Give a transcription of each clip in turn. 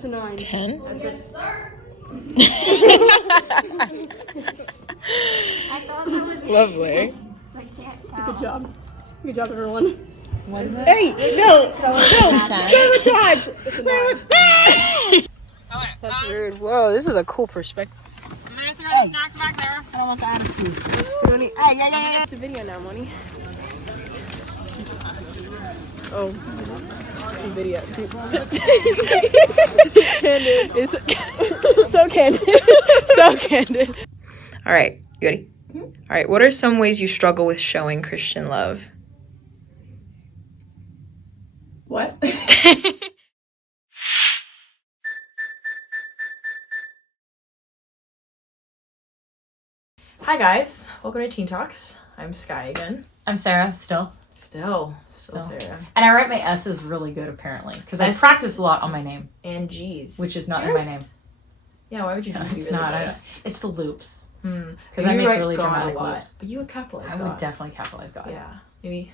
That's a 9. 10? Oh, yes, sir. I thought that was Lovely. I can't count. Good job. Good job, everyone. What is it? Hey, no, Sabotage. It's a 9. That's rude. Whoa, this is a cool perspective. I'm gonna throw the snacks back there. I don't want the attitude. It's a video now, Money. Oh. It's a video. Candid. It's so candid. So candid. All right, you ready? All right, what are some ways you struggle with showing Christian love? What? Hi guys, welcome to Teen Talks. I'm Sky again. I'm Sarah, still. Still Sarah. And I write my S's really good, apparently. Because I S's? practice a lot on my name, And G's. which is not Do in you- my name. Yeah, why would you do It's really not. good? It's the loops. Because Because I you make write really God dramatic a lot. loops. But you would capitalize I God. would definitely capitalize God. Yeah. Maybe.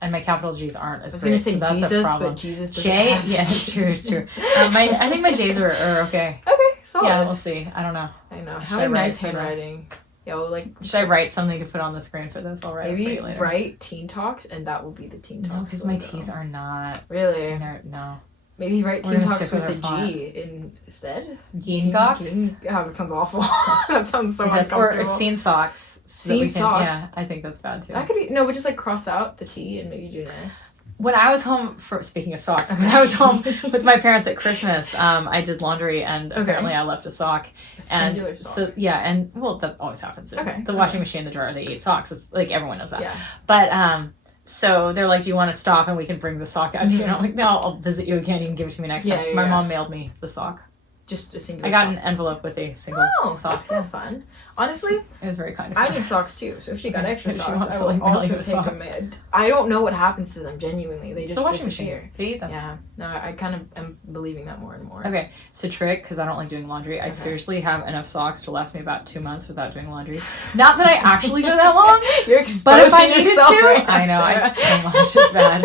And my capital G's aren't as I was great, going to say so that's a Jesus, problem. but Jesus doesn't J? have Yeah, it's true, it's true. I think my J's are okay. Okay, solid. Yeah, we'll see. I don't know. I know. Should How I nice write- handwriting. Yo, like, Should I write something to put on the screen for this? I'll write it for maybe you later. write Teen Talks, and that will be the Teen No, Talks. because my logo. T's are not. Really? No. Maybe write We're Teen gonna Talks stick with with the our G instead. Geengox? Oh, that sounds awful. That sounds so Or uncomfortable. scene socks. so that Scene we can- socks? Yeah, I think that's bad too. That could be no, but just like cross out the T and maybe do nice. When I was home speaking of socks, when I was home with my parents at Christmas, I did laundry and apparently I left a sock. And Singular sock. so yeah, and well that always happens. Okay, The washing machine, the dryer, they eat socks. It's like everyone knows that. Yeah. But so they're like, do you want to stop and we can bring the sock out to you? And I'm like, no, I'll visit you again. You can give it to me next Yeah, time. So yeah, my yeah. mom mailed me the sock. Just a single I got sock. an envelope with a single Oh, sock. that's kind of fun. Honestly, It was very kind of I her. need socks too. So if she got extra If she socks, wants I to, will like, mail also you a take sock. them. I don't know what happens to them. Genuinely, they It's just a washing disappear. machine. They eat them. Yeah. No, I kind of am believing that more and more. Okay, so trick, because I don't like doing laundry. I Okay. seriously have enough socks to last me about 2 months without doing laundry. Not that I actually go that long, You're but exposing if I needed yourself to, right now, I know, Sarah. so much, it's bad.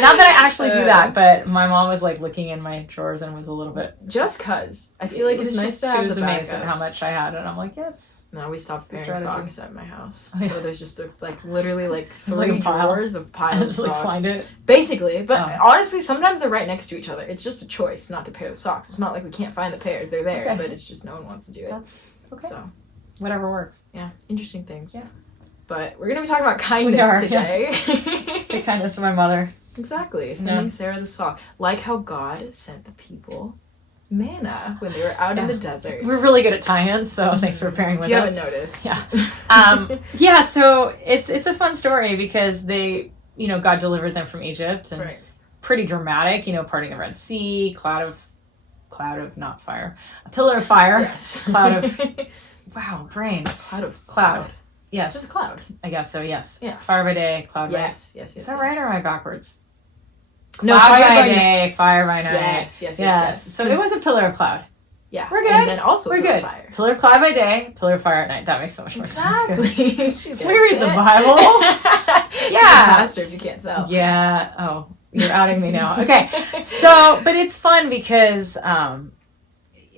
Not that I actually do that, but my mom was like looking in my drawers and was a little bit. Just cause I feel like it it's was nice just- to have She was the amazed backups. at how much I had, and I'm like, yeah, it's No, we stopped It's a wearing strategy. socks at my house. Oh, yeah. So there's just literally like like three a pile. drawers of piles of just like socks. find it. Basically, but Oh. honestly, sometimes they're right next to each other. It's just a choice not to pair the socks. It's not like we can't find the pairs; they're there, Okay. but it's just no one wants to do it. That's okay. So Whatever works. yeah, interesting things. Yeah. But we're gonna be talking about kindness are, today. The kindness of my mother. Exactly, sending Sarah the sock, like how God sent the people manna when they were out in Yeah. the desert. We're really good at tie-ins, so thanks for pairing If with you us. haven't noticed, Yeah. Yeah, so it's a fun story because they, God delivered them from Egypt and right. pretty dramatic, parting the Red Sea, cloud of not fire, a pillar of fire, Yes. cloud of, wow, brain, cloud. Yes, Just a cloud. I guess so. Yes. Yeah. Fire by day, cloud by. Yes. Is that right or am I backwards? No, Cloud fire by day, fire by night. Yes. So it was a pillar of cloud. Yeah. We're good. And then also We're pillar good. fire. Pillar of cloud by day, pillar of fire at night. That makes so much more sense. Exactly. Can we read the Bible? She's a Yeah. pastor if you can't tell. Yeah. Oh, you're outing me now. Okay. So, but it's fun because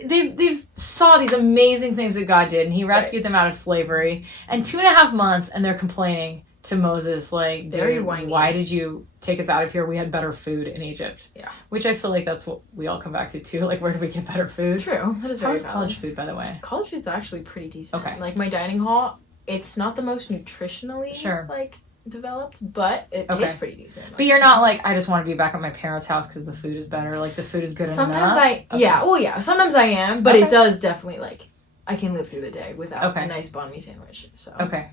they've saw these amazing things that God did, and He rescued them out of slavery. And 2.5 months, and they're complaining to Moses, like, Very "Dude, whiny. why did you take us out of here? We had better food in Egypt." Yeah. Which I feel like that's what we all come back to too. Like, where do we get better food? True. That is How very is valid. college food, by the way? College food's actually pretty decent. Okay. Like my dining hall, it's not the most nutritionally Sure. developed, but it Okay. tastes pretty decent. most But you're of the not time. like, I just want to be back at my parents' house because the food is better. Like, the food is good Sometimes enough. Okay. sometimes I am, but Okay. it does definitely I can live through the day without Okay. a nice banh mi sandwich. So Okay.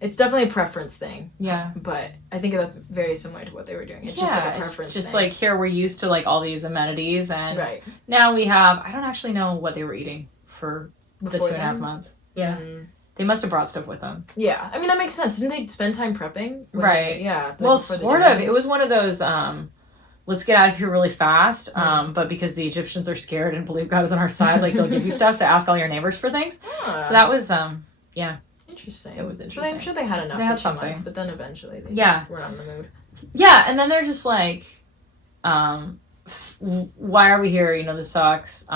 it's definitely a preference thing. Yeah. But I think that's very similar to what they were doing. It's just like a preference Just thing. like here we're used to like all these amenities, and right. now we have. I don't actually know what they were eating for the Before 2.5 then? months. Yeah, Mm. they must have brought stuff with them. Yeah. I mean, that makes sense. Didn't they spend time prepping? when Right. they- yeah. Well, before the sort of. journey? It was one of those. Let's get out of here really fast. But because the Egyptians are scared and believe God is on our side, like they'll give you stuff. So ask all your neighbors for things. Ah, So that was interesting. it was So I'm interesting. sure they had enough They for had 2 months, something. but then eventually they Yeah. just were not in the mood. yeah. And then they're just like, why are we here? This sucks.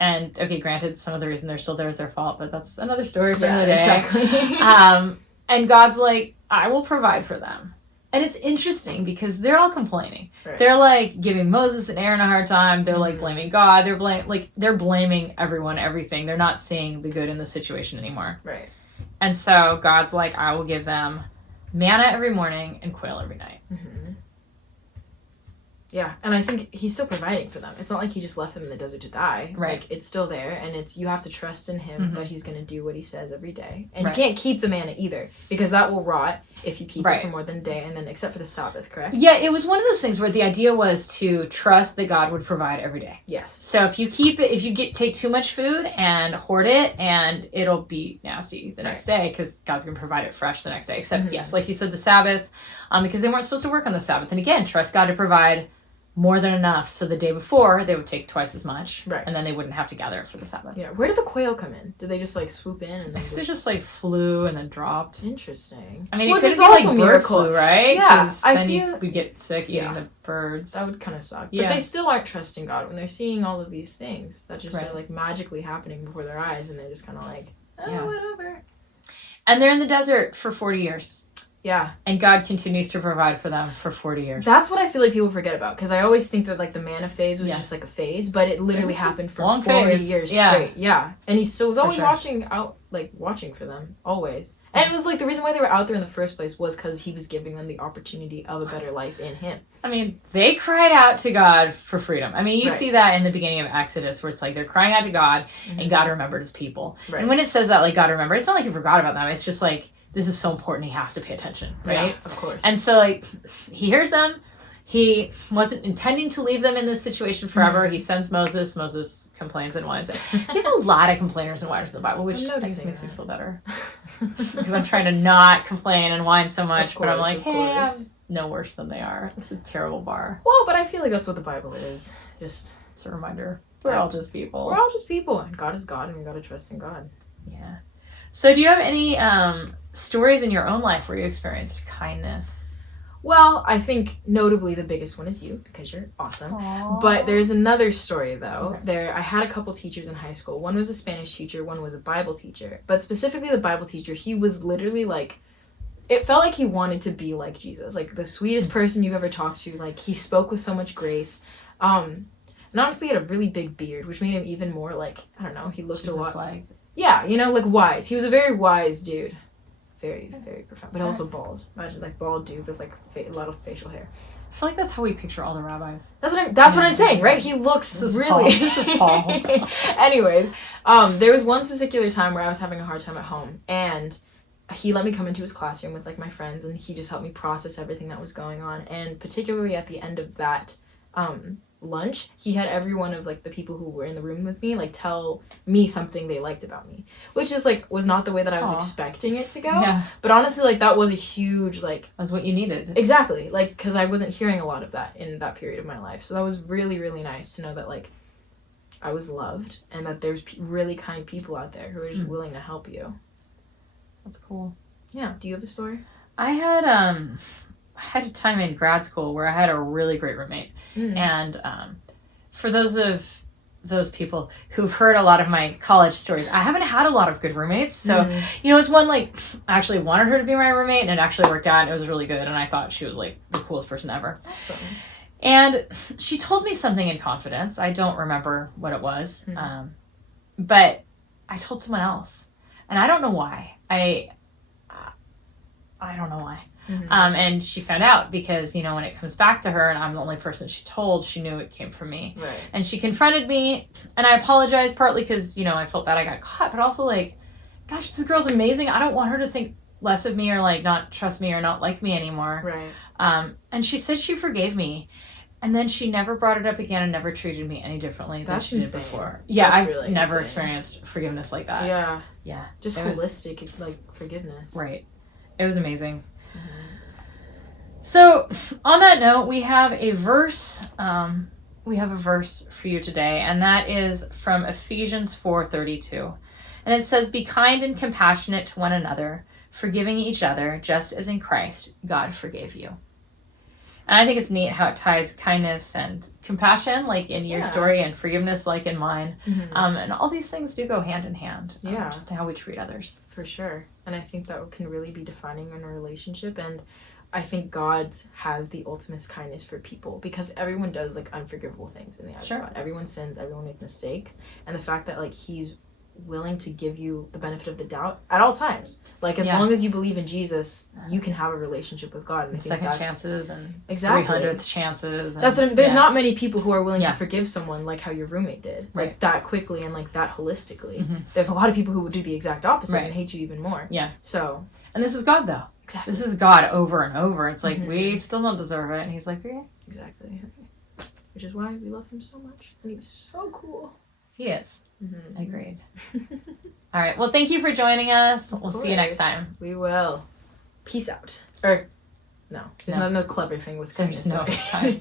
And okay, granted, some of the reason they're still there is their fault, but that's another story for another day. Exactly. And God's like, I will provide for them. And it's interesting because they're all complaining. Right. They're like giving Moses and Aaron a hard time. They're like blaming God. They're blaming everyone, everything. They're not seeing the good in the situation anymore. Right. And so God's like, I will give them manna every morning and quail every night. Mm-hmm. Yeah, and I think he's still providing for them. It's not like he just left them in the desert to die. Right. Like, it's still there, and you have to trust in him that he's going to do what he says every day. And Right. you can't keep the manna either, because that will rot if you keep Right. it for more than a day, and then except for the Sabbath, correct? Yeah, it was one of those things where the idea was to trust that God would provide every day. Yes. So if you keep it, take too much food and hoard it, and it'll be nasty the next day because God's going to provide it fresh the next day. Except, yes, like you said, the Sabbath, because they weren't supposed to work on the Sabbath. And again, trust God to provide more than enough, so the day before they would take twice as much, Right. and then they wouldn't have to gather it for the Sabbath. Yeah. Where did the quail come in? Did they just like swoop in and They just like flew and then dropped. Interesting. I mean, Well, it could it's be like also bird miracle. flu, right? Yeah, 'Cause I then feel- we'd get sick eating Yeah. the birds. That would kind of suck. Yeah. But they still aren't trusting God when they're seeing all of these things that just Right. are like magically happening before their eyes, and they're just kind of like, oh, Yeah. whatever. And they're in the desert for 40 years. Yeah. And God continues to provide for them for 40 years. That's what I feel like people forget about, because I always think that like the manna phase was Yeah. just like a phase, but it literally happened for Long 40 phase. years Yeah. straight. Yeah. And he still was always sure. watching for them, always. And it was like the reason why they were out there in the first place was because he was giving them the opportunity of a better life in him. I mean, they cried out to God for freedom. I mean, you Right. see that in the beginning of Exodus, where it's like they're crying out to God, and God remembered his people. Right. And when it says that, like, God remembered, it's not like he forgot about them. It's just like, this is so important, he has to pay attention, right? Yeah, of course. And so, like, he hears them. He wasn't intending to leave them in this situation forever. He sends Moses. Moses complains and whines. You have a lot of complainers and whiners in the Bible, which I'm I guess noticing makes me that. feel better. Because I'm trying to not complain and whine so much, but I'm course, like, of hey, course. I'm no worse than they are. It's a terrible bar. Well, but I feel like that's what the Bible is. Just, It's a reminder. We're all just people. we're all just people, and God is God, and we gotta trust in God. Yeah. So do you have any stories in your own life where you experienced kindness? Well, I think notably the biggest one is you, because you're awesome. But there's another story though. Okay. I had a couple teachers in high school. One was a Spanish teacher, one was a Bible teacher. But specifically the Bible teacher, he was literally like, it felt like he wanted to be like Jesus, like the sweetest person you've ever talked to. Like, he spoke with so much grace. And honestly, he had a really big beard, which made him even more like, I don't know, he looked a lot like yeah, like wise. He was a very wise dude. Very, very profound. But also bald. Imagine like bald dude with like a lot of facial hair. I feel like that's how we picture all the rabbis. That's what I'm saying, right? He looks This is really. Paul. This is Paul. Anyways, there was one particular time where I was having a hard time at home, and he let me come into his classroom with like my friends, and he just helped me process everything that was going on. And particularly at the end of that lunch, he had every one of like the people who were in the room with me like tell me something they liked about me, which is like was not the way that I was Aw. expecting it to go. Yeah, But honestly, like that was a huge like that's what you needed. exactly like because I wasn't hearing a lot of that in that period of my life, so that was really, really nice to know that like I was loved and that there's really kind people out there who are just willing to help you. That's cool. Yeah. Do you have a story? I had a time in grad school where I had a really great roommate. And for those people who've heard a lot of my college stories, I haven't had a lot of good roommates. So, it's one like, I actually wanted her to be my roommate, and it actually worked out, and it was really good, and I thought she was like the coolest person ever. Awesome. And she told me something in confidence. I don't remember what it was, but I told someone else, and I don't know why. I don't know why. And she found out because, when it comes back to her and I'm the only person she told, she knew it came from me. Right. And she confronted me, and I apologized partly because, I felt that I got caught, but also like, gosh, this girl's amazing. I don't want her to think less of me or like not trust me or not like me anymore. Right. And she said she forgave me. And then she never brought it up again and never treated me any differently than That's she did insane. before. Yeah, That's I've really never insane. experienced forgiveness like that. Yeah. Yeah. Just It was- holistic like forgiveness. Right. It was amazing. So, on that note, we have a verse. We have a verse for you today, and that is from Ephesians 4:32, and it says, "Be kind and compassionate to one another, forgiving each other, just as in Christ God forgave you." And I think it's neat how it ties kindness and compassion, like in your story, and forgiveness, like in mine. And all these things do go hand in hand. Just how we treat others. For sure. And I think that can really be defining in a relationship. And I think God has the ultimate kindness for people, because everyone does like unforgivable things in the eyes of God. Everyone sins, everyone makes mistakes. And the fact that like he's willing to give you the benefit of the doubt at all times. Like as long as you believe in Jesus, you can have a relationship with God. And I think second chances and 300th chances. And, that's what there's not many people who are willing to forgive someone like how your roommate did, like that quickly and like that holistically. There's a lot of people who would do the exact opposite and hate you even more. Yeah. So, and this is God though. Exactly. This is God over and over. It's like we still don't deserve it, and He's like, okay. Exactly. Which is why we love Him so much, and He's so cool. He is. Agreed. All right. Well, thank you for joining us. We'll see you next time. We will. Peace out. Or, no. There's not no clever thing with There's no time.